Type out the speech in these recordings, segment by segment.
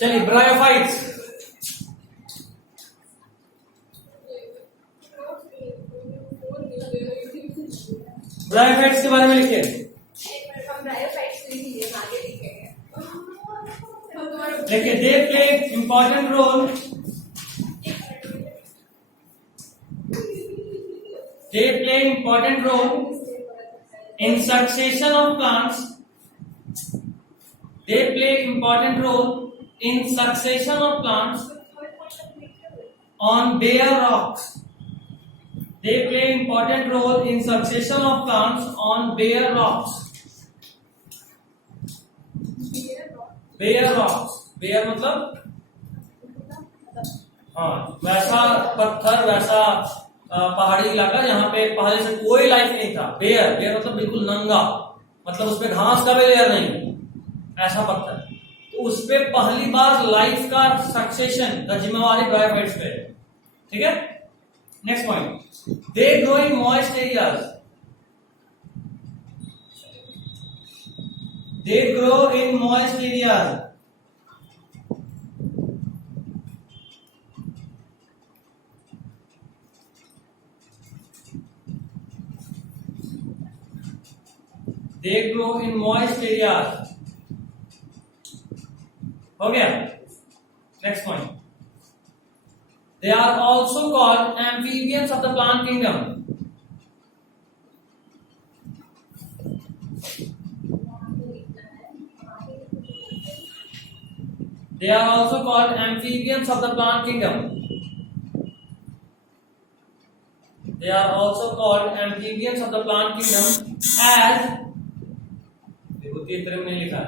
चलिए bryophytes, bryophytes के बारे में लिखिए। देखिए, they play important role, they play important role in succession of plants. They play important role in succession of plants on bare rocks. They play important role in succession of plants on bare rocks. Bare rocks, bare मतलब हाँ वैसा पत्थर, वैसा पहाड़ी इलाका जहाँ पे पहले से कोई लाइफ नहीं था। बेयर, बेयर मतलब बिल्कुल नंगा, मतलब उसपे घास का भी लेयर नहीं, ऐसा पत्थर। तो उसपे पहली बार लाइफ का सक्सेशन का जिम्मेवारी ब्रायोफाइट्स पे। ठीक है, next point, they grow in moist areas. They grow in moist areas. They grow in moist areas. हो गया, next point. They are also called amphibians of the plant kingdom. They are also called amphibians of the plant kingdom. They are also called amphibians of the plant kingdom as, देखो तीन तरह में लिखा है,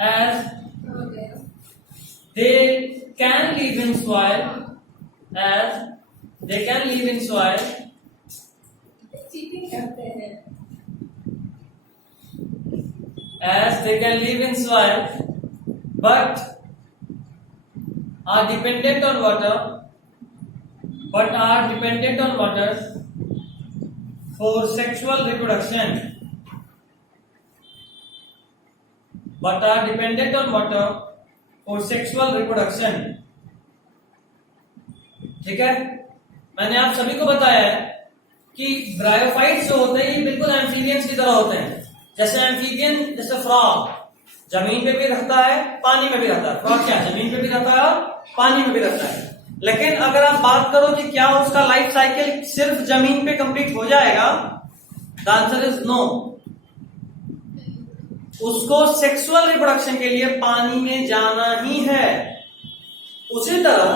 as they can live in soil, as they can live in soil, as they can live in soil, but are dependent on water, for sexual reproduction, but are dependent on water for sexual reproduction. ठीक है, मैंने आप सभी को बताया है कि bryophytes जो होते हैं ये बिल्कुल एम्फीबियंस की तरह होते हैं। जैसे एम्फीबियन, जैसे फ्रॉग जमीन पे भी रहता है, पानी में भी रहता है। फ्रॉग क्या जमीन पे भी रहता है और पानी में भी रहता है। लेकिन अगर आप बात करो कि क्या उसका लाइफ साइकिल सिर्फ जमीन पे कंप्लीट हो जाएगा, द आंसर इज नो। उसको सेक्सुअल रिप्रोडक्शन के लिए पानी में जाना ही है। उसी तरह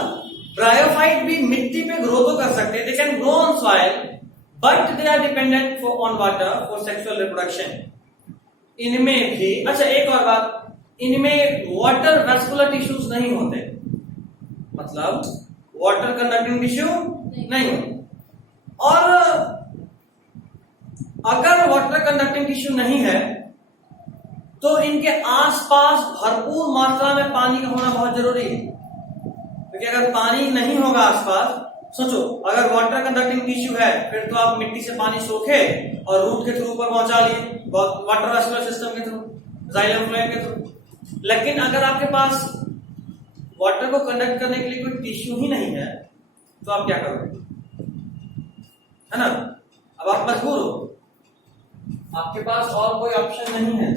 ब्रायोफाइट भी मिट्टी पे ग्रो तो कर सकते हैं, they can grow on soil, but they are dependent on water for sexual reproduction. इनमें भी, अच्छा एक और बात, इनमें वाटर वेस्कुलर टिश्यूज नहीं होते, मतलब वाटर कंडक्टिंग टिश्यू नहीं होते। और अगर वाटर कंडक्टिंग टिश्यू नहीं है तो इनके आसपास भरपूर मात्रा में पानी का होना बहुत जरूरी है, क्योंकि अगर पानी नहीं होगा आसपास, सोचो अगर वाटर कंडक्टिंग टिश्यू है फिर तो आप मिट्टी से पानी सोखे और रूट के थ्रू ऊपर पहुंचा लिए, वाटर वेस्कुलर सिस्टम के थ्रू, जाइलम फ्लोएम के थ्रू। लेकिन अगर आपके पास वाटर को कंडक्ट करने के लिए कोई टिश्यू ही नहीं है तो आप क्या करोगे, है ना? अब आप मजबूर हो, आपके पास और कोई ऑप्शन नहीं है।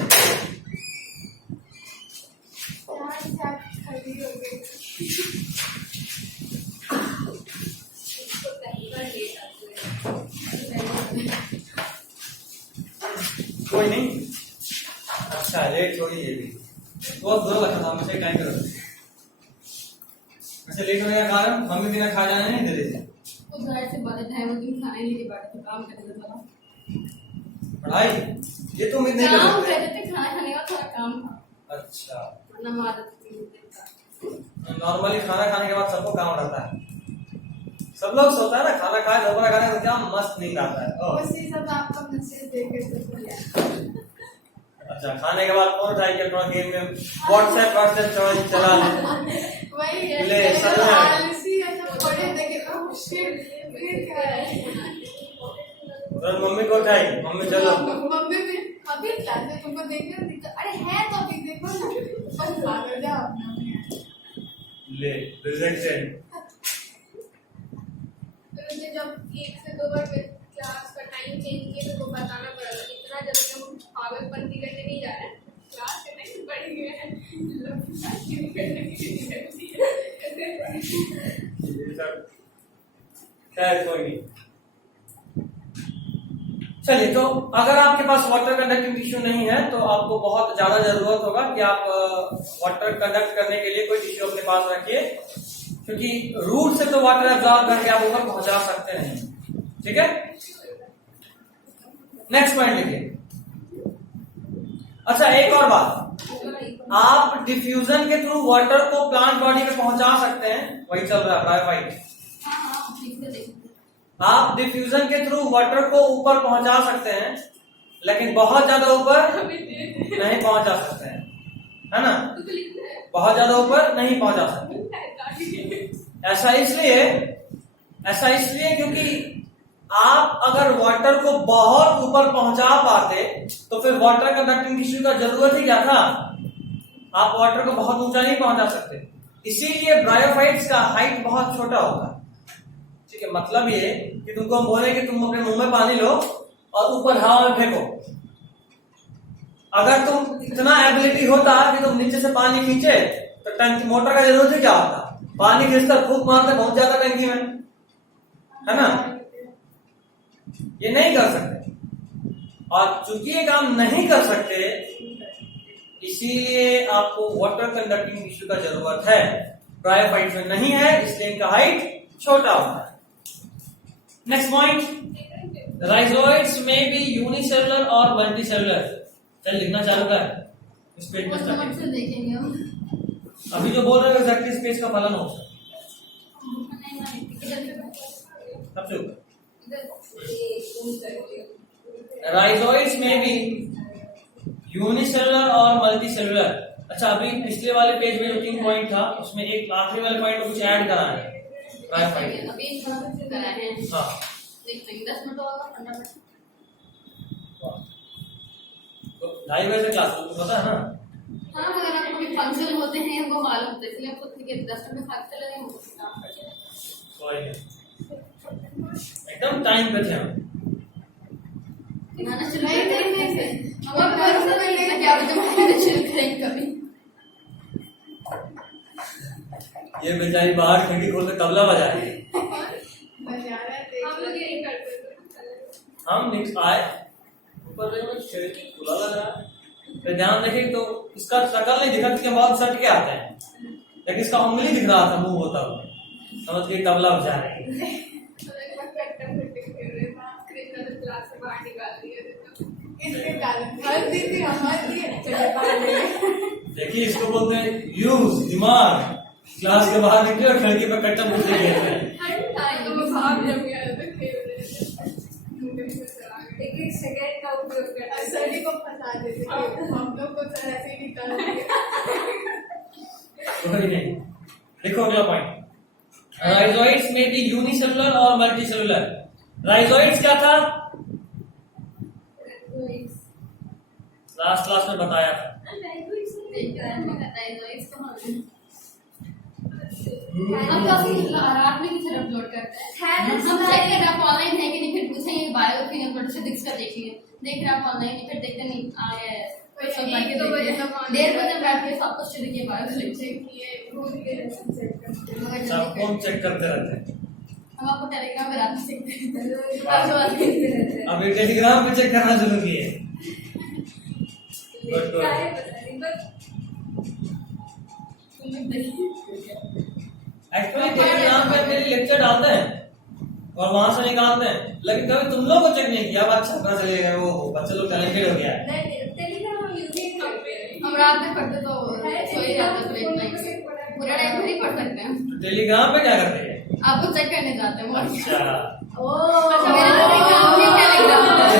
कोई नहीं, अच्छा लेट थोड़ी, ये भी बहुत बुरा लगता था मुझे, क्या करो। अच्छा लेट होने का कारण मम्मी बिना खा जाने नहीं दे रही थी। पढ़ाई ये तो उम्मीद नहीं करते, खाना खाने का थोड़ा काम था। अच्छा, नॉर्मली खाना खाने के बाद सबको काम रहता है, सब लोग सोता है ना, खाना खाए दोबारा खाने तो क्या मस्त नींद आता है। उसी सब आपका मैसेज देख के अच्छा, खाने के बाद फोन उठाई के थोड़ा गेम में व्हाट्सएप चला ले सर और मम्मी को उठाई, मम्मी चलो। मम्मी भी अभी लाते तुमको देखने दिक्कत, अरे है तो अभी देखो ना, बस भाग जाओ अपना ले रिजेक्टेड। तो मुझे जब 1 से 2 बार क्लास का टाइम चेंज किया तो बताना पड़ा था इतना जल्दी हम पागलपंती करने नहीं जा रहे हैं, क्लास के टाइम बढ़ गए हैं खैर कोई नहीं। चलिए, तो अगर आपके पास वाटर कंडक्टिंग टिश्यू नहीं है तो आपको बहुत ज्यादा जरूरत होगा कि आप वाटर कंडक्ट करने के लिए कोई टिश्यू अपने पास रखिए, क्योंकि रूट से तो वाटर एब्जॉर्ब करके आप ऊपर पहुंचा सकते नहीं। ठीक है, नेक्स्ट पॉइंट लिखिए। अच्छा, एक और बात, आप डिफ्यूजन के थ्रू वाटर को प्लांट बॉडी में पहुंचा सकते हैं, वही चल रहा है ब्रायोफाइट। आप डिफ्यूजन के थ्रू वाटर को ऊपर पहुंचा सकते हैं, लेकिन बहुत ज्यादा ऊपर नहीं पहुंचा सकते हैं, है ना? बहुत ज्यादा ऊपर नहीं पहुंचा सकते। ऐसा इसलिए क्योंकि आप अगर वाटर को बहुत ऊपर पहुंचा पाते तो फिर वाटर कंडक्टिंग टिश्यू का जरूरत ही क्या था? आप वाटर को बहुत ऊंचा नहीं पहुंचा सकते, इसीलिए ब्रायोफाइट्स का हाइट बहुत छोटा होता है। ठीक है, मतलब ये कि तुमको हम बोले कि तुम अपने मुंह में पानी लो और ऊपर हवा में फेंको। अगर तुम इतना एबिलिटी होता कि तुम नीचे से पानी खींचे तो टंकी मोटर का जरूरत ही क्या होता? पानी खींचकर फूंक मारते पहुंच जाता टंकी में, है ना? ये नहीं कर सकते, और चूंकि ये काम नहीं कर सकते इसीलिए आपको वाटर कंडक्टिंग टिश्यू का जरूरत है। ब्रायोफाइट्स में नहीं है, इसलिए इनका हाइट छोटा होता है। नेक्स्ट पॉइंट, राइजोइड्स में भी यूनिसेलुलर और मल्टीसेलुलर। चल लिखना चालू कर, इस पेज में से देखेंगे हम। अभी जो बोल रहे हो एग्जैक्टली इस पेज का फलन हो सबसे ऊपर। राइजोइड्स में भी यूनिसेलुलर और मल्टीसेलुलर। अच्छा, अभी पिछले वाले पेज में जो 3 पॉइंट था उसमें एक आखिरी वाले पॉइंट में कुछ ऐड करा है। अभी कराए हैं। हाँ, देखते हैं 10 मिनट होगा 15 मिनट। तो 2:30 बजे से क्लास तो पता है ना? हाँ, अगर आपको कोई फंक्शन होते हैं हमको मालूम होता है, इसलिए आपको ठीक है 10 मिनट में फास्ट चले जाएंगे। एकदम टाइम पे थे हम। खाना शुरू करेंगे, हमारे भरोसा नहीं है क्या बजे शुरू करेंगे कभी। ये बेचारी बाहर खिड़की खोल के तबला बजा रही है। हम लोग यही करते थे। हम निक्स आए ऊपर खिड़की खुला लग रहा है, फिर ध्यान देखें तो इसका शक्ल नहीं दिखा क्योंकि बहुत सट के आते हैं, लेकिन इसका उंगली दिख रहा था मुंह होता हुआ, समझ के तबला बजा रही है। क्लास से बाहर निकाल दिया इसके कारण हर दिन भी हमारे देखिए, इसको बोलते हैं यूज दिमाग। क्लास के बाहर निकले और खिड़की पे कट्टा मुझे खेलते हैं। हर टाइम तो भाग जम गया था खेल रहे थे। एक सेकंड का उपयोग करते थे। सभी को फंसा देते थे, हम लोग को तो ऐसे ही निकाल दिया। कोई नहीं, देखो अगला पॉइंट, राइजोइड्स में भी यूनिसेलुलर और मल्टीसेलुलर। राइजोइड्स क्या था? लास्ट क्लास में बताया था। हम काफी रात में की तरफ अपलोड करते हैं। हम चेक कर रहे ऑनलाइन है कि नहीं, फिर पूछेंगे बायो फिंगरप्रिंट से दिख कर देखिए, देख रहे आप ऑनलाइन, फिर देखते नहीं आया है। देर बजे बैठ के सब कुछ देखिए, बायो चेक किए, सब कौन चेक करते रहते हैं? हम आपको टेलीग्राम पे रात में चेक करते हैं। अभी टेलीग्राम पे चेक करना शुरू किए। एक्चुअली टेलीग्राम पे मेरे लेक्चर डालते हैं और वहां से निकालते हैं, लेकिन कभी तुम लोग को चेक नहीं किया। अच्छा पता चलेगा वो बच्चे लोग टैलेंटेड हो गया है। हम रात में पढ़ते तो सो ही जाते, पूरा टाइम नहीं पढ़ सकते हैं। तो टेलीग्राम पे क्या करते हैं? आपको चेक करने जाते हैं। अच्छा,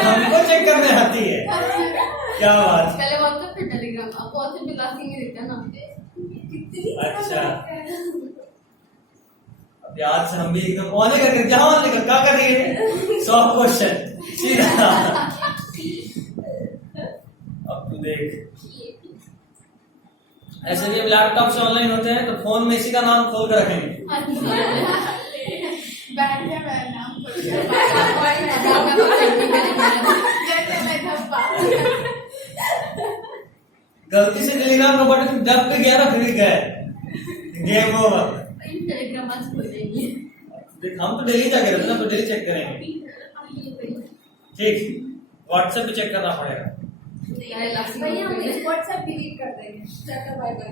हमको चेक करने आती है, क्या बात। पहले व्हाट्सएप फिर टेलीग्राम, आपको व्हाट्सएप पे क्लासिंग में दिखता है ना। अच्छा, आज से हम भी एकदम ऑन करके जहां लेकर क्या कर रही है 100 क्वेश्चन सीधा। अब तू देख, ऐसे भी लैपटॉप से ऑनलाइन होते हैं तो फोन में इसी का नाम खोल कर रखेंगे। गलती से टेलीग्राम का बटन दब पे गया ना फिर गए, गेम ओवर। टेलीग्राम आज खोल देंगे। हम तो डेली जाके रहते ना, तो डेली चेक करेंगे। ठीक, व्हाट्सएप पे चेक करना पड़ेगा। भैया हम व्हाट्सएप डिलीट कर देंगे। चलो बाय बाय।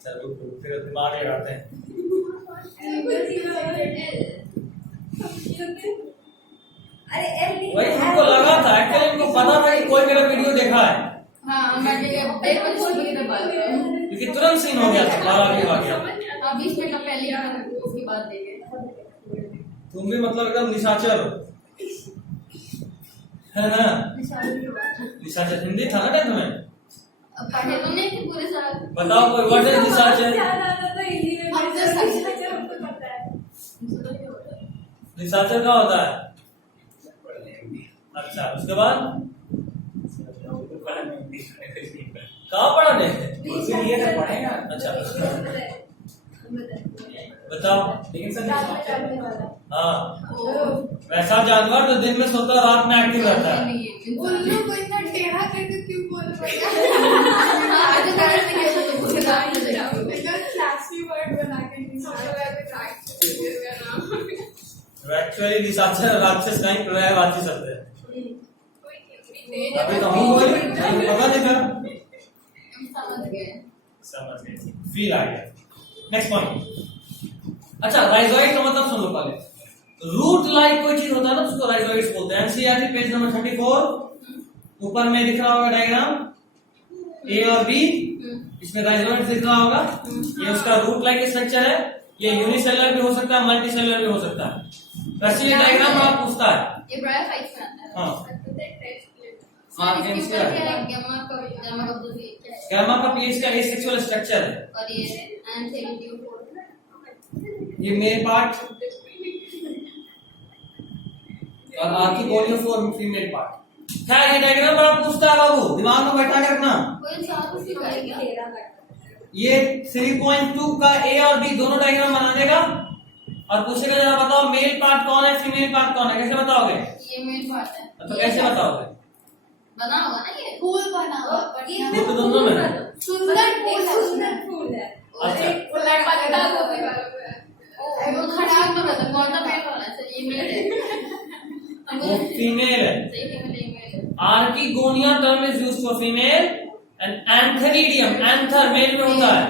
चलो फिर दिमाग लगाते हैं। अरे एल वही हमको लगा था, एक्चुअली हमको पता था कि कोई मेरा वीडियो देखा है, हाँ मैंने एक बजे छोड़ के बात क्योंकि तुरंत सीन हो गया था, 12 के आ गया। अब 20 मिनट पहले उसकी बात देखे। तुम भी मतलब एकदम निशाचर हो, है ना? निशाचर हिंदी था ना 10th में? अब पढ़े तो नहीं थे पूरे साल। बताओ कोई वर्ड है निशाचर? निशाचर क्या होता है? अच्छा, उसके बाद कहाँ पढ़ा? अच्छा बताओ। हाँ, वैसा जानवर जो दिन में सोता है रात में एक्टिव रहता है। उल्लू को इतना टेढ़ा करके क्यों बोल रहे एक्चुअली निशाचर राक्षस नहीं, प्रलय राक्षस होते हैं। अभी तो हम बोले पता नहीं था। समझ गए, फील आ गया। Next point. अच्छा, राइजोइड का मतलब सुन लो पहले। रूट लाइक कोई चीज होता है ना, उसको राइजोइड्स बोलते हैं। एनसीईआरटी पेज नंबर 34 ऊपर में दिख रहा होगा डायग्राम ए और बी, इसमें राइजोइड्स दिख रहा होगा। ये उसका रूट लाइक स्ट्रक्चर है। ये यूनिसेलुलर भी हो सकता है, मल्टीसेलुलर भी हो सकता है। वैसे ये डायग्राम आप पूछता है। ये ब्रायोफाइट्स में आता है। हाँ, गैमा का पीएच का एसेक्सुअल स्ट्रक्चर है। और ये ये मेल पार्ट और आखिरी बोलियो फॉर फीमेल पार्ट। खैर, ये डायग्राम बड़ा पूछता है बाबू, दिमाग में बैठा के रखना। कोई साथ सिखाएगा। ये 3.2 का ए और बी दोनों डायग्राम बना देगा और पूछेगा जरा बताओ मेल पार्ट कौन है, फीमेल पार्ट कौन है। कैसे बताओगे? ये मेल पार्ट है। तो कैसे बताओगे? बना होगा ना, ये फूल बना हुआ, वो तो दोनों में है। सुंदर फूल है। अच्छा, वो खड़ा तो रहता है, कौन सा पेड़ वाला है? ये मेल है। वो फीमेल है। सही है। Archegonia term is used for female and antheridium, anther male में होता है।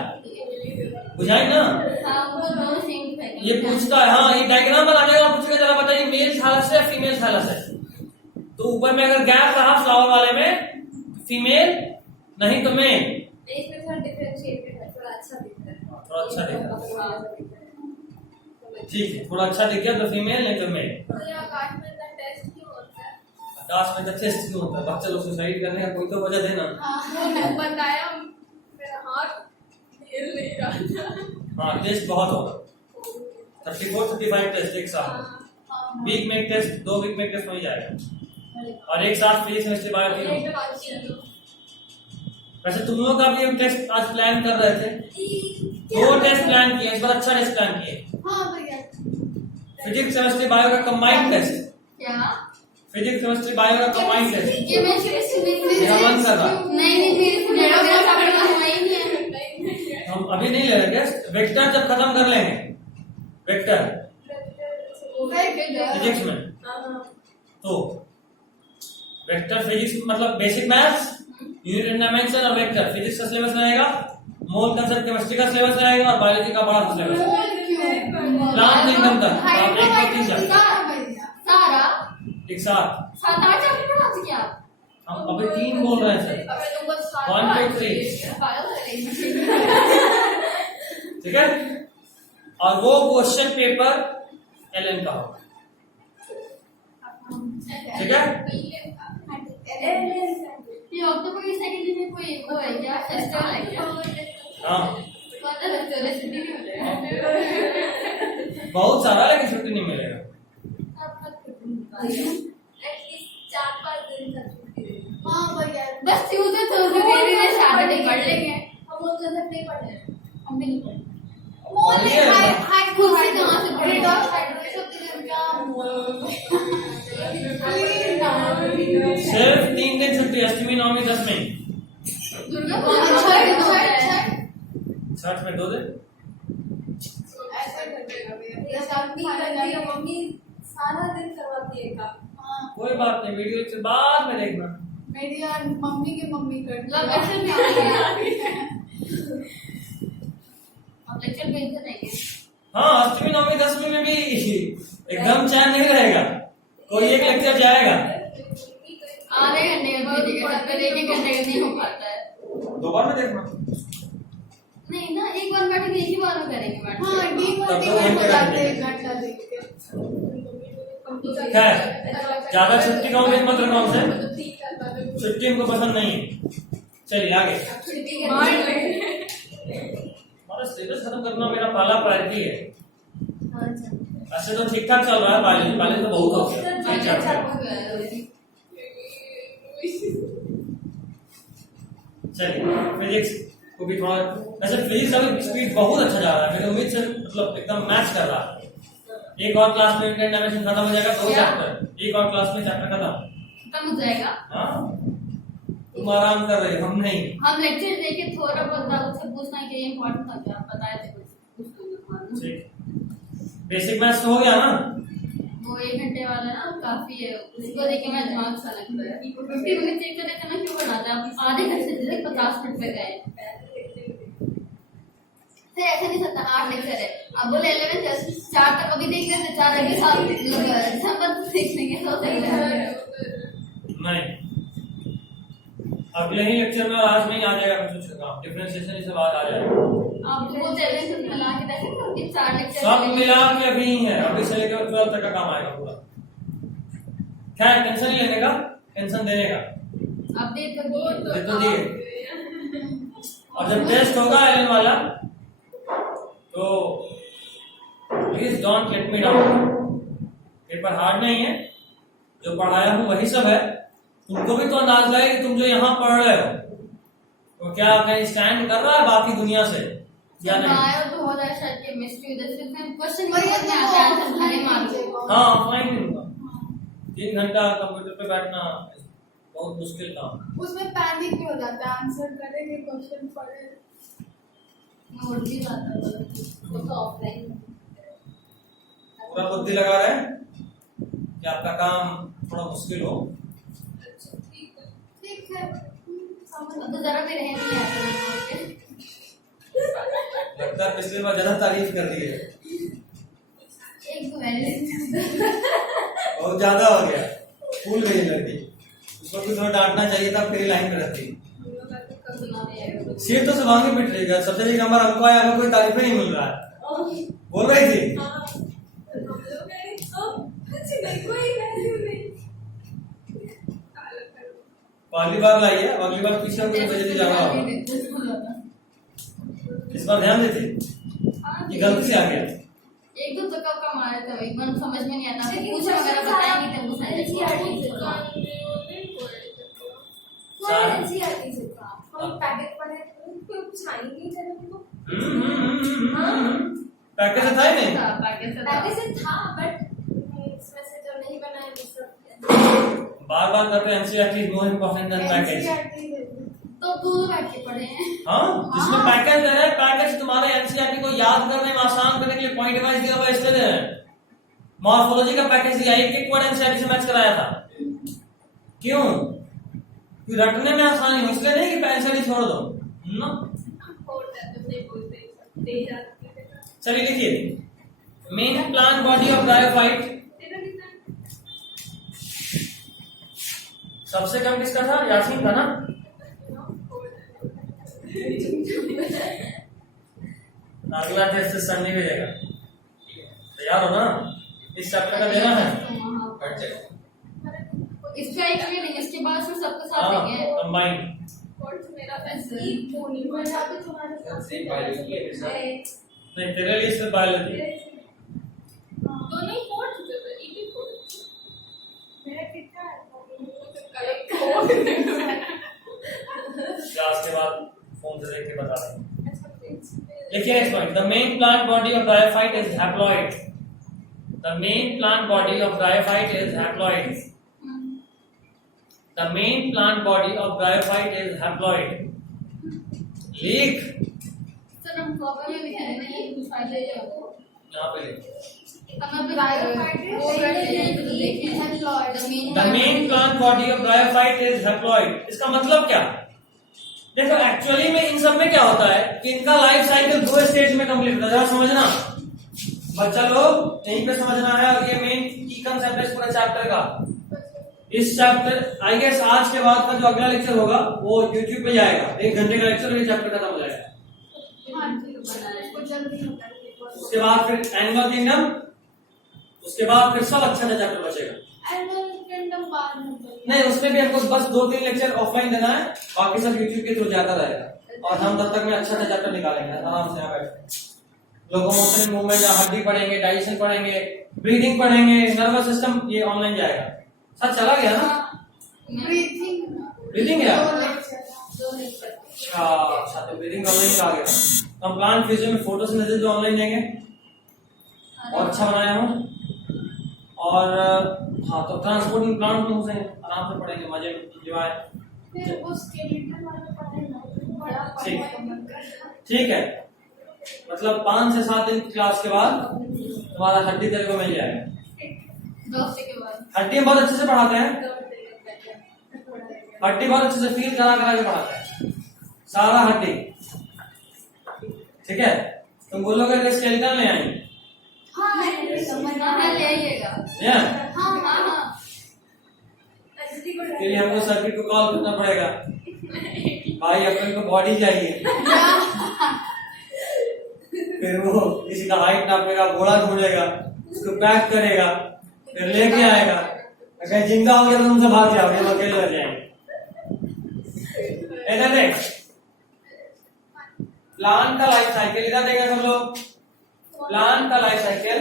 बुझाई ना? हाँ, वो दोनों सेम है। ये पूछता है, हाँ, ये डायग्राम बनाने का पूछेगा जरा बताइए मेल थैलस है फीमेल थैलस है। तो ऊपर में अगर गैप रहा फ्लावर वाले में फीमेल, नहीं तो मेल। इसमें थोड़ा डिफरेंशिएट है, थोड़ा अच्छा दिखता है। थोड़ा अच्छा दिख रहा है, ठीक है, थोड़ा अच्छा दिख गया तो फीमेल, नहीं तो मेल। आकाश में का टेस्ट क्यों होता है? आकाश में टेस्ट क्यों होता है? बच्चे लोग सुसाइड करने का कोई तो वजह देना। हाँ, बताया, मेरा हाथ हिल नहीं रहा था। हाँ, टेस्ट बहुत होगा, 34-35 टेस्ट एक साथ। वीक में एक टेस्ट, 2 वीक में एक टेस्ट हो ही जाएगा। और एक साथ फिजिक्स केमिस्ट्री बायो तीनों। वैसे तुम लोग का भी हम टेस्ट आज प्लान कर रहे थे, 2 टेस्ट प्लान किए, इस बार अच्छा टेस्ट प्लान किए। फिजिक्स केमिस्ट्री बायो का कंबाइंड टेस्ट। क्या? फिजिक्स केमिस्ट्री बायो का कंबाइंड टेस्ट। ये मैं मेरा मन कर रहा। नहीं मेरा पढ़ना हुआ ही नहीं है। हम अभी नहीं ले रहे टेस्ट, वेक्टर जब खत्म कर लेंगे, वेक्टर फिजिक्स में, तो वेक्टर फिजिक्स मतलब basic maths, unit and dimension और वेक्टर फिजिक्स का सिलेबस रहेगा, मोल कंसेप्ट केमिस्ट्री का सिलेबस रहेगा और बायोलॉजी का बड़ा सिलेबस। प्लान नहीं बनता, आप 1 2 3 सारा एक साथ 7-8 चैप्टर पढ़ा क्या? हम अभी 3 बोल रहे हैं सर, 1 2 3, ठीक है। और वो क्वेश्चन पेपर एलएन का होगा, ठीक है। ये अब तो कोई सेकंड में कोई वो है क्या? फेस्टिवल है क्या? हाँ, मतलब रेसिपी भी हो जाएगा। बहुत सारा, लेकिन छुट्टी नहीं मिलेगा। एटलीस्ट 4-5 दिन तक छुट्टी दे दो। हाँ भैया, बस ट्यूसडे थर्सडे वेडनेसडे सैटरडे पढ़ लेंगे। हम लोग जैसे नहीं पढ़े हैं। हम भी नहीं पढ़े। पढ़िए ना। खुद से कहाँ से पढ़े? सिर्फ 3 दिन छुट्टी, अष्टमी नवमी दसवीं। दुर्गा पूजा छठ में 2 दिन। ऐसा कर देगा मम्मी सारा दिन करवाती है काम। कोई बात नहीं, वीडियो से बाद में देखना। मेरी और मम्मी की मम्मी कर लेक्चर में आएंगे। अब लेक्चर में इधर रहेंगे। हाँ, अष्टमी नवमी दसवीं में भी एकदम चैन नहीं रहेगा, कोई एक लेक्चर जाएगा। आधे घंटे का दीजिएगा, सब पे 1-1 घंटे का नहीं हो पाता है। 2 बार में देखना। नहीं ना, एक बार बैठेंगे, एक ही बार में करेंगे मैडम। हाँ, घंटा देख के। खैर, ज्यादा छुट्टी का उम्मीद मत रखो हमसे, छुट्टी हमको पसंद नहीं है। चलिए आगे। हमारा सिलेबस खत्म करना मेरा पहला प्रायोरिटी है। ऐसे तो ठीक ठाक चल रहा है, बायोलॉजी तो बहुत हो गया। चलिए, फिजिक्स को भी थोड़ा, वैसे फिजिक्स का भी स्पीड बहुत अच्छा जा रहा है, मेरी उम्मीद से मतलब एकदम मैच कर रहा है। एक और क्लास में इंटेंट डायमेंशन खत्म हो जाएगा, 2 चैप्टर, एक और क्लास में चैप्टर खत्म हो जाएगा। हाँ, तुम आराम कर रहे हो, हम नहीं। हम लेक्चर देके थोड़ा बहुत उससे पूछना कि ये इम्पोर्टेंट था क्या, बताए थे कुछ। बेसिक मैथ्स तो हो गया ना? वो 1 घंटे वाला ना काफी है, उसको देख के मैं दिमाग सा लगता है। 50 मिनट चेक कर देते ना, क्यों बढ़ाते हैं? आप आधे घंटे से 50 मिनट पे गए। फिर ऐसा नहीं सकता, 8 लेक्चर है, अब बोले 11 4 तक अभी देख लेते, 4 अगले साल दिसंबर देख लेंगे तो सही रहेगा। नहीं, अगले ही लेक्चर में आज नहीं आ जाएगा कुछ काम, डिफरेंशिएशन इस बात आ जाएगा। आप वो चैलेंज मिला के देखेंगे कि 4 लेक्चर सब मिला के अभी ही है, अभी से लेकर 12 तक का काम आएगा पूरा। खैर, टेंशन नहीं लेने का, टेंशन देने का। अपडेट कर दो ये तो दिए। और जब टेस्ट होगा एलन वाला, तो please don't let me down. Paper hard नहीं है, जो पढ़ाया हूँ वही सब है। तुमको भी तो अंदाज लगे कि तुम जो यहाँ पढ़ रहे हो तो क्या कहीं स्टैंड कर रहा है बाकी दुनिया से या नहीं? बायो तो हो रहा है शायद केमिस्ट्री, उधर से मैं क्वेश्चन नहीं करने आता है, आंसर सारे मार्क्स। हाँ, फाइन होगा। 3 घंटा कंप्यूटर पे बैठना बहुत मुश्किल काम। उसमें पैनिक भी हो जाता है, आंसर करेंगे, क्वेश्चन पढ़े, नोट भी जाता है, वो तो ऑफलाइन। पूरा बुद्धि लगा रहे हैं कि आपका काम थोड़ा मुश्किल हो। ठीक है, तो जरा भी रह नहीं आता। लगता है पिछली बार ज्यादा तारीफ कर दी है, एक वैलिड बहुत ज्यादा हो गया, फूल गई लड़की। उसको भी थोड़ा डांटना चाहिए था, फिर लाइन में रहती। सीट तो सुबह पिट रही है, सबसे नंबर हमको आया, हमें कोई तारीफ नहीं मिल रहा है, बोल रही थी। पहली बार लाई है, अगली बार पीछे कोई वजह से जाना होगा। इस बार ध्यान देती, ये गलती से आ गया। एक दो तो कब मारे थे, एक बार समझ में नहीं आता, पूछा वगैरह बताएंगे तो वो पैकेट पढ़े कुछ आई नहीं था। पैकेज था ही नहीं, पैकेज से था, बट इसमें से जो नहीं बनाए वो सब बार-बार करते हैं। NCERT is more important than package. तो दूर बैठ के पढ़े हैं। हाँ, जिसमें पैकेज दे रहे हैं, पैकेज तुम्हारे एनसीईआरटी को याद करने में आसान करने के लिए पॉइंट वाइज दिया हुआ इसलिए दे रहे हैं। मॉर्फोलॉजी का पैकेज दिया, एक वर्ड एनसीईआरटी से मैच कराया था। क्यों? कि रटने में आसानी हो, इसलिए नहीं कि एनसीईआरटी छोड़ दो ना। चलिए लिखिए, main plant body of bryophyte. सबसे कम किसका था? यासीन था ना। अगला टेस्ट सर नहीं भेजेगा, तैयार हो ना? इस चैप्टर का देना है, इसका एक में नहीं, इसके बाद फिर सबके साथ देंगे कंबाइन। नहीं, तेरे लिए सिर्फ बायोलॉजी। क्लास के बाद फोन से देख के बता देंगे। देखिए next point, the main plant body of bryophyte is haploid. The main plant body of bryophyte is haploid. The main plant body of bryophyte is haploid. लिख सर हम कॉपी में लिखे नहीं कुछ फायदा है यहाँ पे लिख। The main plant body of bryophyte is haploid. इसका मतलब क्या? देखो एक्चुअली में इन सब में क्या होता है कि इनका लाइफ साइकिल 2 स्टेज में कंप्लीट होता है। जरा समझना बच्चा लोग, यहीं पे समझना है। और ये मेन की कंसेप्ट है इस पूरे चैप्टर का। इस चैप्टर आई गेस आज के बाद का जो अगला लेक्चर होगा वो यूट्यूब पे जाएगा। 1 घंटे का लेक्चर, ये चैप्टर खत्म हो जाएगा। उसके बाद फिर एनिमल किंगडम, उसके बाद फिर सब अच्छा चैप्टर बचेगा। नहीं, उसमें भी हमको बस 2-3 लेक्चर ऑफलाइन देना है, बाकी सब यूट्यूब के थ्रू जाता रहेगा। और हम तब तक में अच्छा चैप्टर निकालेंगे आराम से। यहाँ बैठे लोकोमोशन मूवमेंट, हड्डी पढ़ेंगे, डाइजेशन पढ़ेंगे, ब्रीदिंग पढ़ेंगे, नर्वस सिस्टम, ये ऑनलाइन जाएगा। सच चला गया ना? ब्रीदिंग गया? अच्छा, तो ब्रीदिंग ऑनलाइन आ गया। तो हम प्लांट फिजियो में फोटोसिंथेसिस भी ऑनलाइन देंगे और अच्छा बनाया हूँ। और हाँ, तो ट्रांसपोर्टिंग प्लांट में उसे आराम से पढ़ेंगे, मजे में एंजॉय। ठीक है, मतलब 5 से 7 दिन क्लास के बाद तुम्हारा हड्डी तेरे को मिल जाएगा। हड्डी बहुत अच्छे से पढ़ाते हैं, हड्डी बहुत अच्छे से फील करा के पढ़ाते हैं सारा हड्डी। ठीक है, तुम बोलोगे स्केलेटन ले आएंगे। के लिए हमको सर्किट को कॉल करना पड़ेगा, भाई अपन को बॉडी चाहिए। फिर वो किसी का हाइट नापेगा, घोड़ा ढूंढेगा, उसको पैक करेगा, फिर लेके आएगा। अगर जिंदा हो गया तो तुमसे भाग जाओगे, हम अकेले रह जाएंगे। इधर देख, प्लांट का लाइफ साइकिल इधर देखा सब लोग। प्लांट का लाइफ साइकिल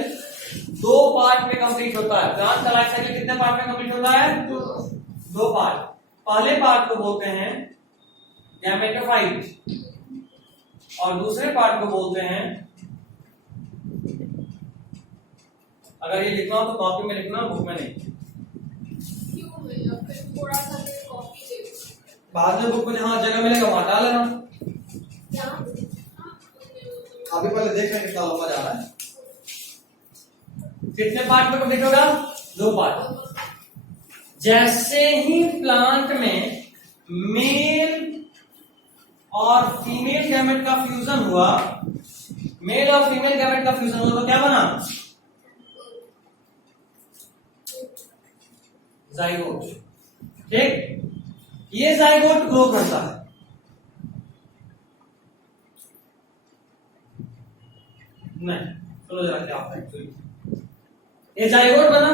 2 पार्ट में कंप्लीट होता है। प्लांट का लाइफ साइकिल कितने पार्ट में कंप्लीट होता है? 2 पार्ट। पहले पार्ट को बोलते हैं गैमेटोफाइट और दूसरे पार्ट को बोलते हैं, अगर ये लिखना हो तो कॉपी में लिखना, बुक में नहीं। बाद में बुक में जहां जगह मिलेगा वहां डाल लेना। अभी पहले देख लें कितना लंबा जा रहा है। कितने पार्ट में कंप्लीट होगा? 2 पार्ट। जैसे ही प्लांट में मेल और फीमेल गैमेट का फ्यूजन हुआ, मेल और फीमेल गैमेट का फ्यूजन हुआ तो क्या बना? जाइगोट। ठीक, ये जाइगोट ग्रो करता है। नहीं, चलो जरा क्या होता है। ये जाइगोट बना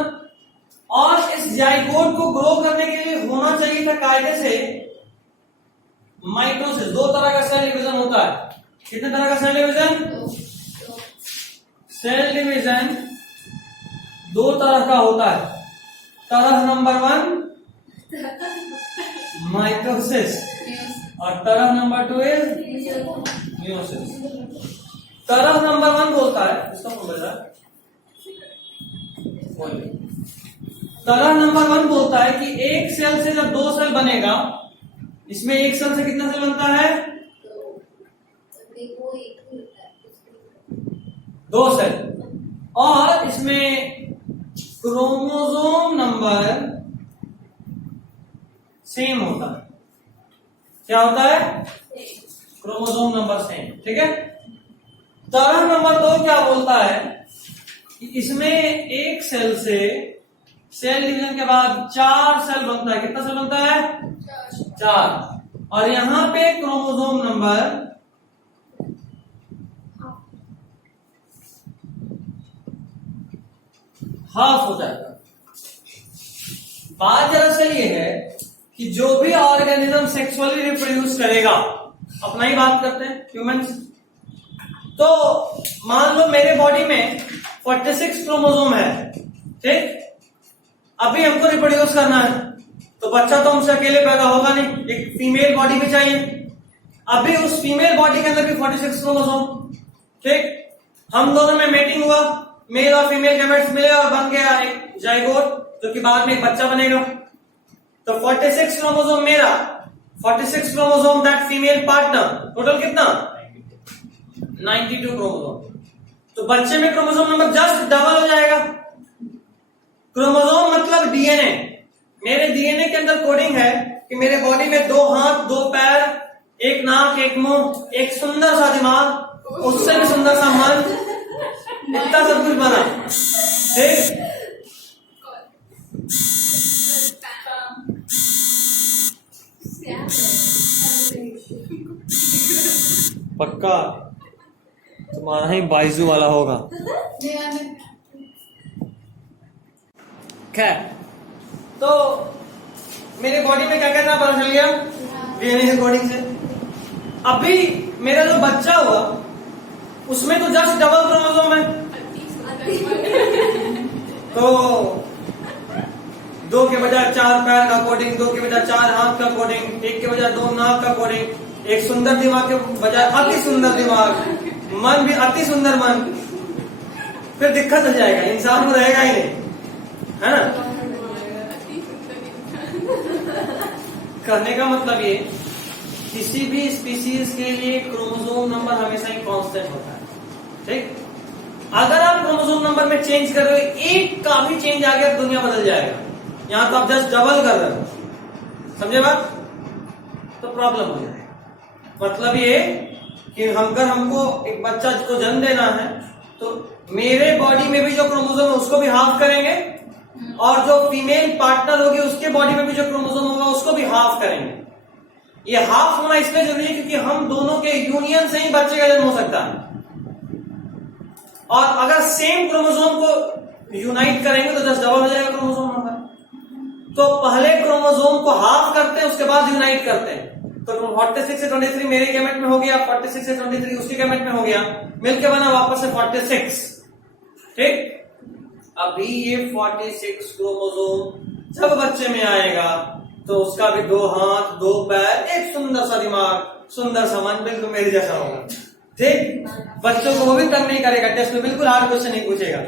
और इस जाइगोट को ग्रो करने के लिए होना चाहिए था कायदे से माइटोसिस। 2 तरह का सेल डिवीजन होता है। कितने तरह का सेल डिवीजन? सेल डिवीजन 2 तरह का होता है। तरह नंबर 1 माइटोसिस और तरह नंबर 2 इज मियोसिस। तरह नंबर 1 बोलता है, इसका बोला तरह नंबर 1 बोलता है कि एक सेल से जब 2 सेल बनेगा, इसमें एक सेल से कितना सेल बनता है? 2 सेल। और इसमें क्रोमोसोम नंबर सेम होता है। क्या होता है? Chromosome number same. ठीक है। तरह नंबर 2 क्या बोलता है कि इसमें एक सेल से सेल डिवीजन के बाद 4 सेल बनता है। कितना सेल बनता है? 4। और यहां पे क्रोमोसोम नंबर हाफ हो जाएगा। बात दरअसल ये है कि जो भी ऑर्गेनिज्म सेक्सुअली रिप्रोड्यूस करेगा, अपना ही बात करते हैं ह्यूमंस, तो मान लो मेरे बॉडी में 46 क्रोमोसोम है। ठीक, अभी हमको रिप्रोड्यूस करना है तो तो बच्चा तो हमसे अकेले पैदा होगा नहीं, एक फीमेल बॉडी भी चाहिए। अभी उस फीमेल बॉडी के अंदर भी 46 क्रोमोसोम, ठीक। हम दोनों में मेटिंग हुआ, मेल और फीमेल गैमेट्स मिले और बन गया एक जाइगोट, जो कि बाद में एक बच्चा बनेगा। तो 46 क्रोमोसोम मेरा, 46 chromosome that female partner, total कितना? 92 क्रोमोसोम। तो बच्चे में क्रोमोसोम नंबर जस्ट डबल हो जाएगा। क्रोमोसोम मतलब डीएनए। मेरे डीएनए के अंदर कोडिंग है कि मेरे बॉडी में 2 हाथ, 2 पैर, एक नाक, एक मुंह, एक सुंदर सा दिमाग, उससे भी सुंदर सा मन, इतना सब कुछ बना, ठीक। पक्का तुम्हारा ही बाइजू वाला होगा। खैर, तो मेरे बॉडी में क्या क्या था पता चल गया डीएनए कोडिंग से। अभी मेरा जो बच्चा हुआ उसमें तो जस्ट डबल क्रोमोसोम है। तो 2 के बजाय 4 पैर का कोडिंग, 2 के बजाय 4 हाथ का कोडिंग, 1 के बजाय 2 नाक का कोडिंग, एक सुंदर दिमाग के बजाय अति सुंदर दिमाग, मन भी अति सुंदर मन। फिर दिक्कत हो जाएगा, इंसान को रहेगा ही नहीं, है ना। कहने का मतलब ये, किसी भी स्पीसीज के लिए क्रोमोसोम नंबर हमेशा ही कांस्टेंट होता है, ठीक। अगर आप क्रोमोसोम नंबर में चेंज कर रहे हो, एक का भी चेंज आ गया दुनिया बदल जाएगा। यहां तो आप जस्ट डबल कर रहे हो, समझे बात, तो प्रॉब्लम हो जाएगा। मतलब ये कि अगर हमको एक बच्चा को जन्म देना है तो मेरे बॉडी में भी जो क्रोमोसोम है उसको भी हाफ करेंगे, और जो फीमेल पार्टनर होगी उसके बॉडी में भी जो क्रोमोसोम होगा उसको भी हाफ करेंगे। ये हाफ होना इसलिए जरूरी है क्योंकि हम दोनों के यूनियन से ही बच्चे का जन्म हो सकता है। और अगर सेम क्रोमोसोम को यूनाइट करेंगे तो जस्ट डबल हो जाएगा क्रोमोसोम नंबर। तो पहले क्रोमोसोम को हाफ करते हैं, उसके बाद यूनाइट करते हैं। तो 46 से 23 मेरे गैमेट में हो गया, 46 से 23 उसके गैमेट में हो गया, मिलके बना वापस से 46, ठीक। अभी ये 46 क्रोमोसोम जब बच्चे में आएगा तो उसका भी 2 हाथ, 2 पैर, एक सुंदर सा दिमाग, सुंदर सा मन, बिल्कुल मेरे जैसा होगा, ठीक। बच्चों को वो भी तंग नहीं करेगा, टेस्ट में बिल्कुल हार्ड क्वेश्चन नहीं पूछेगा।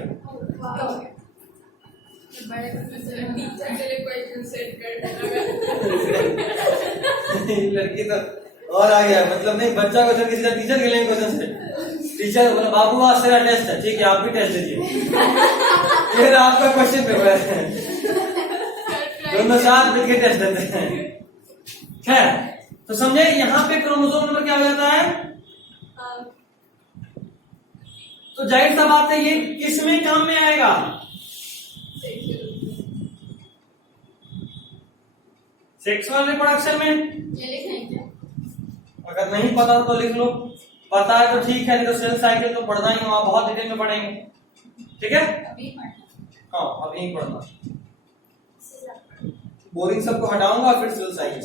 लड़की तो और आ गया, मतलब नहीं, बच्चा क्वेश्चन किसी का टीचर के लिए क्वेश्चन सेट। टीचर बोला बाबू आज तेरा टेस्ट है, ठीक है आप भी टेस्ट दीजिए, ये आपका क्वेश्चन पेपर है, दोनों साथ मिलकर टेस्ट देते हैं। खैर, तो समझे यहाँ पे क्रोमोसोम नंबर क्या हो जाता है। तो जाहिर सा बात है ये किसमें काम में आएगा, सेक्सुअल रिप्रोडक्शन में। ये लिखना है क्या? अगर नहीं पता तो लिख लो, पता है तो ठीक है, नहीं तो सेल साइकिल तो पढ़ना ही हो, बहुत डिटेल में पढ़ेंगे, ठीक है। अभी पढ़ना, हाँ अभी ही पढ़ना, बोरिंग सबको हटाऊंगा और फिर सेल साइकिल।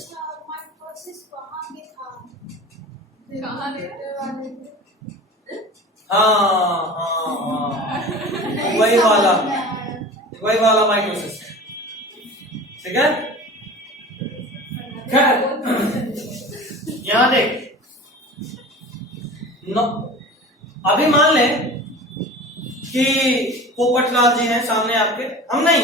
हाँ वही वाला माइटोसिस, ठीक है। खैर यहां देख, अभी मान ले कि पोपटलाल जी हैं सामने आपके, हम नहीं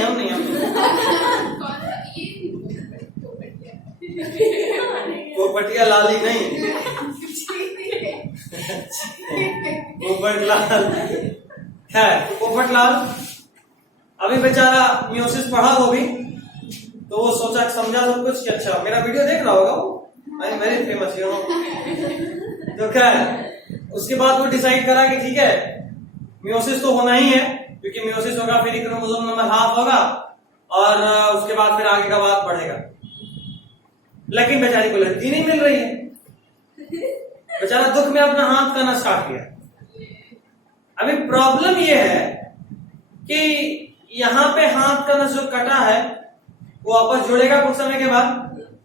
पोपटिया लाली नहीं, पोपटलाल। खैर पोपटलाल अभी बेचारा मियोसिस पढ़ा वो भी, तो वो सोचा समझा सब कुछ कि अच्छा मेरा वीडियो देख रहा होगा वो, I am very famous you know. तो खैर उसके बाद वो डिसाइड करा कि ठीक है मियोसिस तो होना ही है, क्योंकि मियोसिस होगा फिर क्रोमोसोम नंबर हाफ होगा और उसके बाद फिर आगे का बात बढ़ेगा। लेकिन बेचारी को लड़की नहीं मिल रही है, बेचारा दुख में अपना हाथ करना स्टार्ट किया। अभी प्रॉब्लम ये है कि यहाँ पे हाथ करना जो कटा है वो वापस जुड़ेगा कुछ समय के बाद,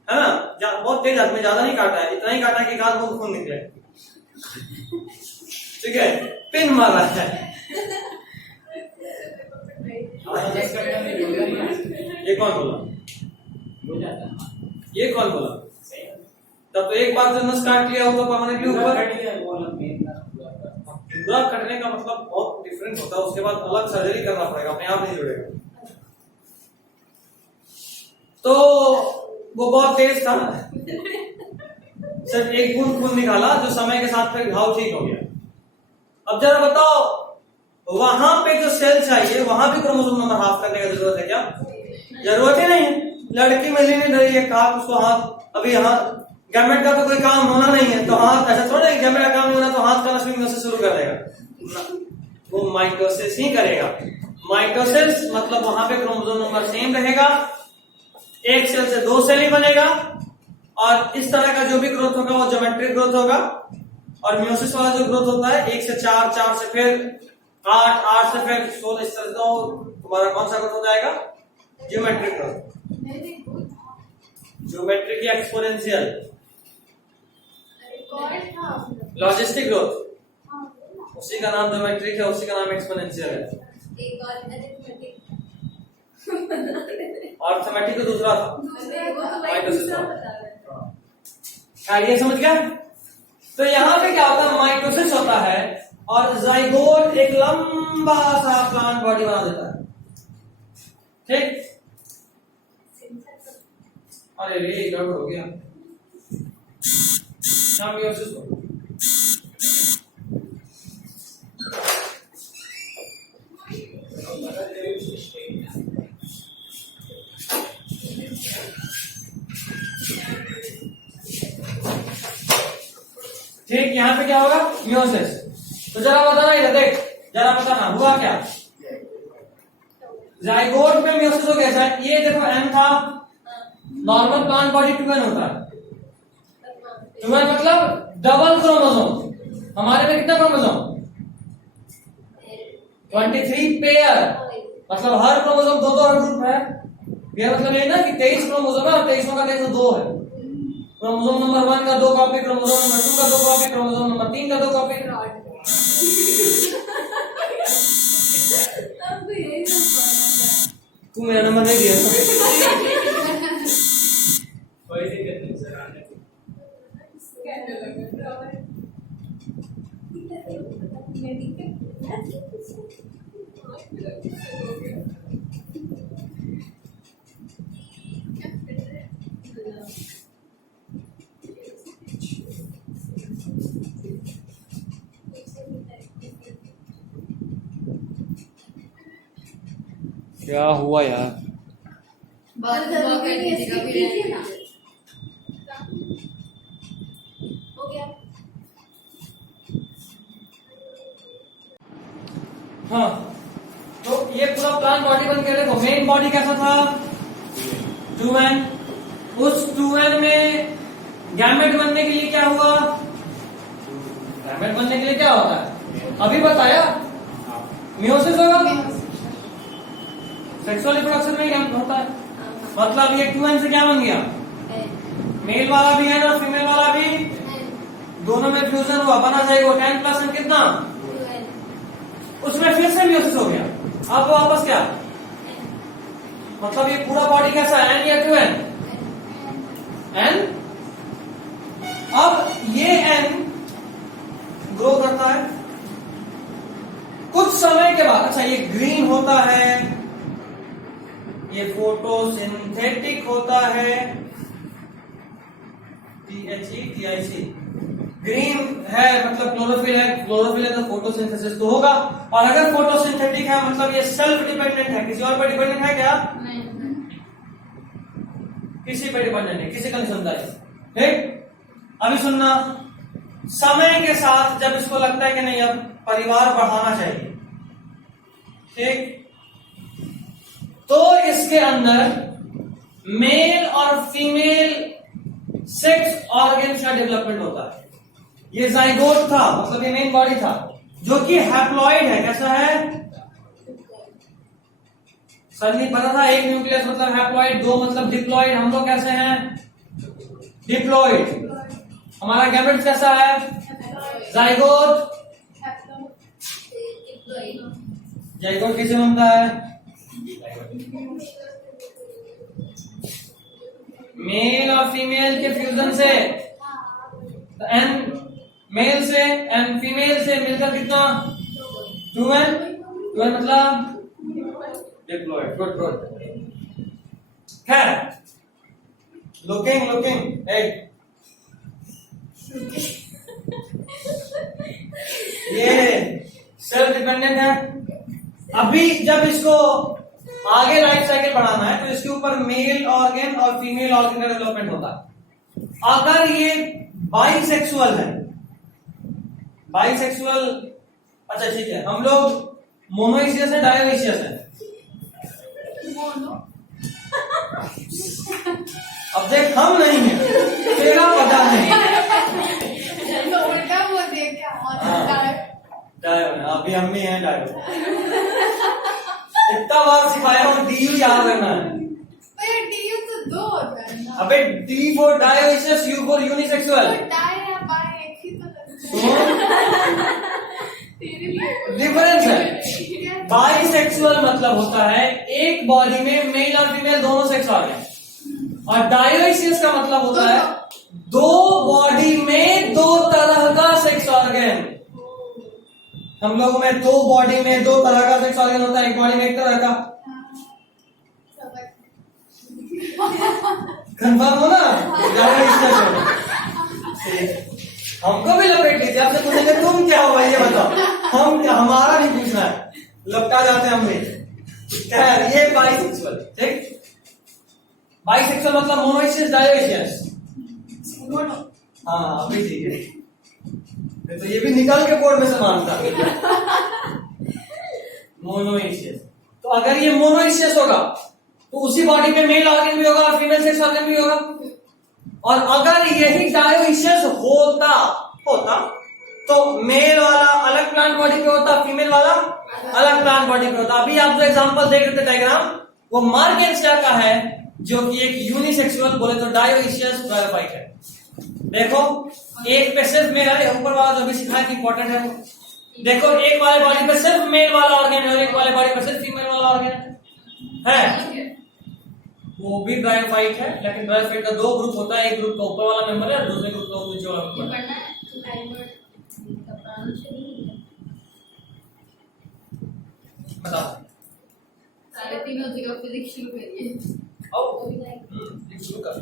है ना। बहुत तेज हाथ में, ज्यादा नहीं काटा है, इतना ही काटा कि हाथ बहुत खून निकले, ठीक है, पिन मारा है। ये कौन बोला? हो जाता है। ये कौन बोला? तब तो एक बार जो नस काट लिया हो तो परमानेंटली ऊपर पूरा कटने का मतलब बहुत डिफरेंट होता है, उसके बाद अलग सर्जरी करना पड़ेगा, अपने आप नहीं जुड़ेगा। तो वो बहुत तेज था, सिर्फ एक बूंद खून निकाला जो समय के साथ फिर घाव ठीक हो गया। अब जरा बताओ, वहां पे जो सेल चाहिए वहां भी क्रोमोसोम नंबर हाफ करने का जरूरत है क्या? जरूरत ही नहीं है। लड़की मिलने नहीं रही है, कहा उसको हाथ, अभी हाथ गैमेट का तो कोई काम होना नहीं है, तो हाथ ऐसा थोड़ा है, गैमेट का काम नहीं होना तो हाथ का स्विंग से शुरू कर देगा, वो माइटोसिस ही करेगा। माइटोसिस मतलब वहां पे क्रोमोसोम नंबर सेम रहेगा, एक सेल से दो सेल ही बनेगा, और इस तरह का जो भी ग्रोथ होगा वो ज्योमेट्रिक ग्रोथ होगा। और मियोसिस वाला जो ग्रोथ होता है 1 से 4, 4 से फिर 8, 8 से फिर 16, इस तरह से तुम्हारा कौन सा ग्रोथ हो जाएगा? ज्योमेट्रिक ग्रोथ, ज्योमेट्रिक या एक्सपोनेंशियल, लॉजिस्टिक ग्रोथ, उसी का नाम ज्योमेट्रिक है, उसी का नाम एक्सपोनेंशियल है। और थमेटिक तो दूसरा था, माइटोसिस था। ये समझ गया? तो यहां पे क्या होता है, माइटोसिस होता है और जाइगोट एक लंबा सा प्लांट बॉडी बना देता है, ठीक? अरे रे गड़बड़ हो गया, मियोसिस हो। ठीक, यहाँ पे क्या होगा? मियोसिस। तो जरा बताना, इधर देख, जरा बताना हुआ क्या? जाइगोट में मियोसिस हो गया। ये देखो एम था, नॉर्मल प्लांट बॉडी 2n होता है, 2n मतलब डबल क्रोमोसोम। हमारे में कितना क्रोमोसोम? 23 पेयर, मतलब हर क्रोमोसोम दो ग्रुप है। यह मतलब ये ना कि 23 क्रोमोसोम है और 23 का 2 है। क्रोमोसोम नंबर 1 का 2 कॉपी, क्रोमोसोम नंबर 2 का 2 कॉपी, क्रोमोसोम नंबर 3 का 2 कॉपी। तू मेरा नंबर नहीं दिया कोई दिक्कत नहीं सर, आने दो। क्या हुआ यार? बात कर दीजिएगा फिर हो गया। हाँ, तो ये पूरा प्लांट बॉडी बन गया। देखो मेन बॉडी कैसा था? 2n। उस 2n में गैमेट बनने के लिए क्या हुआ? गैमेट बनने के लिए क्या होता है? अभी बताया, मियोसिस होगा। सेक्सुअल रिप्रोडक्शन में क्या होता है? मतलब ये 2n से क्या बन गया? मेल वाला भी है और फीमेल वाला भी, दोनों में फ्यूजन हुआ, बना जाएगा 10 प्लस n कितना? उसमें फिर से मियोसिस हो गया। अब वापस क्या? मतलब ये पूरा बॉडी कैसा है? n या 2n? n। अब ये n ग्रो करता है कुछ समय के बाद। अच्छा, ये ग्रीन होता है, ये फोटोसिंथेटिक होता है, THETIC। ग्रीन है मतलब क्लोरोफिल है, क्लोरोफिल है तो फोटोसिंथेसिस तो होगा। और अगर फोटोसिंथेटिक है मतलब ये सेल्फ डिपेंडेंट है, किसी और पर डिपेंडेंट है क्या? किसी पर डिपेंडेंट है, किसी का नहीं सुनता है, ठीक? अभी सुनना, समय के साथ जब इसको लगता है कि नहीं अब परिवार बढ़ाना चाहिए, ठीक, तो इसके अंदर मेल और फीमेल सेक्स ऑर्गन्स का डेवलपमेंट होता है। ये जाइगोट था, मतलब ये मेन बॉडी था, जो कि हैप्लॉइड है। कैसा है? सर नहीं पता था, एक न्यूक्लियस मतलब हैप्लॉइड, 2 मतलब डिप्लॉइड। हम लोग कैसे हैं? डिप्लॉइड। हमारा गैमेट्स कैसा है? जाइगोट। जाइगोट किसे बनता है? मेल और फीमेल के फ्यूजन से एन मेल से एन फीमेल से मिलकर कितना 2n 2n मतलब डिप्लॉयड गुड गुड खैर लुकिंग ये सेल्फ डिपेंडेंट है। अभी जब इसको आगे लाइफ साइकिल बढ़ाना है तो इसके ऊपर मेल ऑर्गन और फीमेल ऑर्गन का डेवलपमेंट होता है। अगर ये बाइसेक्सुअल है, बाइसेक्सुअल अच्छा ठीक है, हम लोग मोनोइशियस है डायोइशियस है? अब देख हम नहीं है, तेरा पता नहीं। उल्टा वो देख डायो है, अभी हम भी हैं डायो। इतना बार सिखाया हूँ, डी याद रहना है। डीयू तो 2 होता है ना। अबे D for dioecious, U for unisexual. Di या बाई एक ही तो लगता है। डिफरेंस है। बाइसेक्सुअल मतलब होता है एक बॉडी में मेल और फीमेल दोनों सेक्स ऑर्गन, और डायोइशियस का मतलब होता है दो बॉडी में 2 तरह का सेक्स ऑर्गन। हम लोगों में 2 बॉडी में 2 तरह का सेक्स ऑर्गन होता है, एक बॉडी में 1 तरह का। कंफर्म हो ना? हमको भी लपेट लीजिए, आपसे पूछेंगे तुम क्या हो भाई ये बताओ, हम क्या, हमारा नहीं पूछना है, लपटा जाते हैं हम भी। खैर ये बाइसेक्सुअल, ठीक। बाइसेक्सुअल मतलब मोनोइशियस डायोइशियस। हाँ अभी ठीक है, तो ये भी निकल के बोर्ड में से मानता मोनोइशियस। तो अगर ये मोनोइशियस होगा तो उसी बॉडी में मेल ऑर्गन भी होगा और फीमेल सेक्स ऑर्गन भी होगा। और अगर यही डायोइशियस होता तो मेल वाला अलग प्लांट बॉडी पे होता, फीमेल वाला अलग प्लांट बॉडी पे होता। अभी आप जो एग्जांपल देख रहे थे डायग्राम, वो मार्केंसिया का है, जो कि एक यूनिसेक्सुअल बोले तो डायोइशियस ब्रायोफाइट है। देखो एक पे सिर्फ मेल है, ऊपर वाला जो भी सिखाया कि इंपॉर्टेंट है। देखो एक वाले बॉडी पे सिर्फ मेल वाला ऑर्गन है और एक वाले बॉडी पे सिर्फ फीमेल वाला ऑर्गन है। वो भी ब्रायोफाइट है, लेकिन ब्रायोफाइट का 2 ग्रुप होता है, एक ग्रुप का ऊपर वाला मेंबर है और दूसरे ग्रुप का नीचे वाला मेंबर है। बताओ सारे तीनों जगह फिजिक्स शुरू करिए। शुरू कर।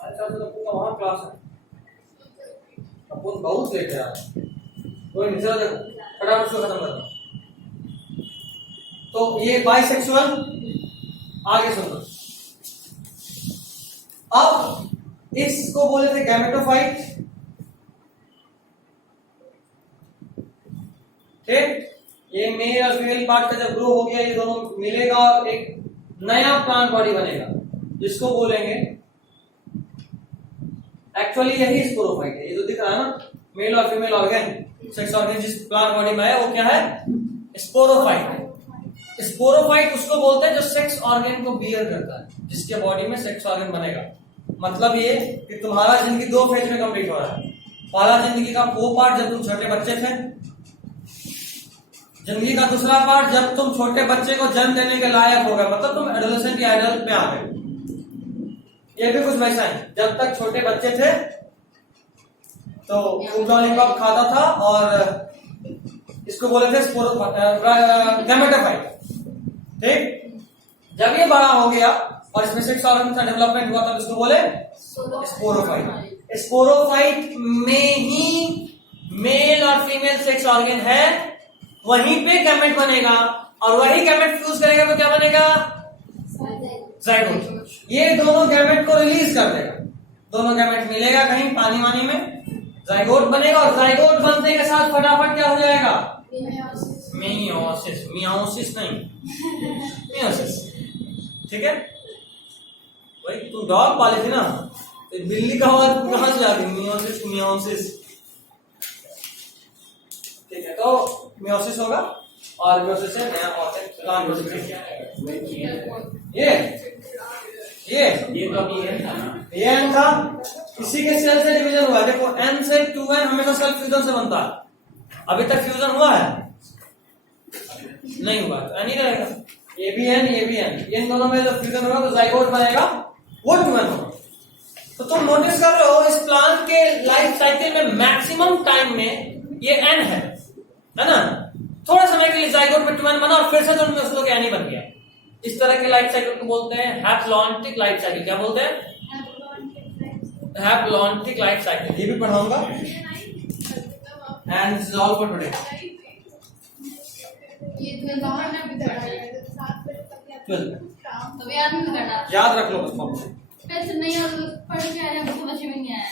अच्छा तो वहाँ क्लास है, अपन बहुत लेट है यार, कोई नहीं, चलो देखो फटाफट से खत्म करना। तो ये बाइसेक्सुअल, आगे सुनो। अब इसको बोले थे गैमेटोफाइट, ठीक। ये मेल और फीमेल पार्ट का जब ग्रो हो गया, ये दोनों मिलेगा और एक नया प्लांट बॉडी बनेगा, जिसको बोलेंगे, एक्चुअली यही स्पोरोफाइट है। ये जो दिख रहा है ना मेल और फीमेल ऑर्गन सेक्स ऑर्गन जिस प्लांट बॉडी में है, वो क्या है? स्पोरोफाइट है। स्पोरोफाइट उसको बोलते हैं जो सेक्स ऑर्गन को बियर करता है, जिसके बॉडी में सेक्स ऑर्गन बनेगा। मतलब ये कि तुम्हारा जिंदगी 2 फेज में कंप्लीट हो रहा है। पहला जिंदगी का वो पार्ट जब तुम छोटे बच्चे थे, जिंदगी का दूसरा पार्ट जब तुम छोटे बच्चे को जन्म देने के लायक हो गए, मतलब तुम एडोलेसेंट या एडल्ट में आ गए। ये भी कुछ वैसा है, जब तक छोटे बच्चे थे तो फूड लॉलीपॉप खाता था और इसको बोले थे गैमेटोफाइट, ठीक। जब ये बड़ा हो गया और इसमें सेक्स ऑर्गन का डेवलपमेंट हुआ तब इसको बोले स्पोरोफाइट। स्पोरोफाइट में ही मेल और फीमेल सेक्स ऑर्गन है, वहीं पे गैमेट बनेगा और वही गैमेट फ्यूज करेगा तो क्या बनेगा? जाइगोट। ये दोनों गैमेट को रिलीज कर देगा, दोनों गैमेट मिलेगा कहीं पानी वानी में, जाइगोट बनेगा और जाइगोट बनने के साथ फटाफट क्या हो जाएगा? मियोसिस। मियोसिस नहीं, मियोसिस, ठीक है। भाई तुम डॉग पाले थे ना, तो बिल्ली का आवाज कहां से आ गई? मियोसिस मियोसिस, ठीक है। तो मियोसिस होगा और मियोसिस से नया ये तो अभी ये एन था, इसी के सेल से डिवीजन हुआ। देखो एन से 2n हमेशा सेल फ्यूजन से बनता है। अभी तक फ्यूजन हुआ है? नहीं हुआ, तो एन ही रहेगा। ये भी एन ये भी एन, इन दोनों में जब फ्यूजन होगा तो जाइगोट बनेगा, वो ट्विन होगा। तो तुम नोटिस कर रहे हो इस प्लांट के लाइफ साइकिल में मैक्सिमम टाइम में ये एन है ना। थोड़ा समय के लिए जाइगोट में ट्विन बना और फिर से तुम उसको एन ही बन गया। इस तरह के लाइफ साइकिल को बोलते हैं हैप्लॉन्टिक लाइफ साइकिल। क्या बोलते हैं? Haplontic life cycle. ये भी पढ़ाऊंगा। And this is all for today. ये तो बाहर ना भी करना है, तो याद नहीं करना, याद रख लो बस। पैसे नहीं पढ़ के आया, समझ में नहीं आया।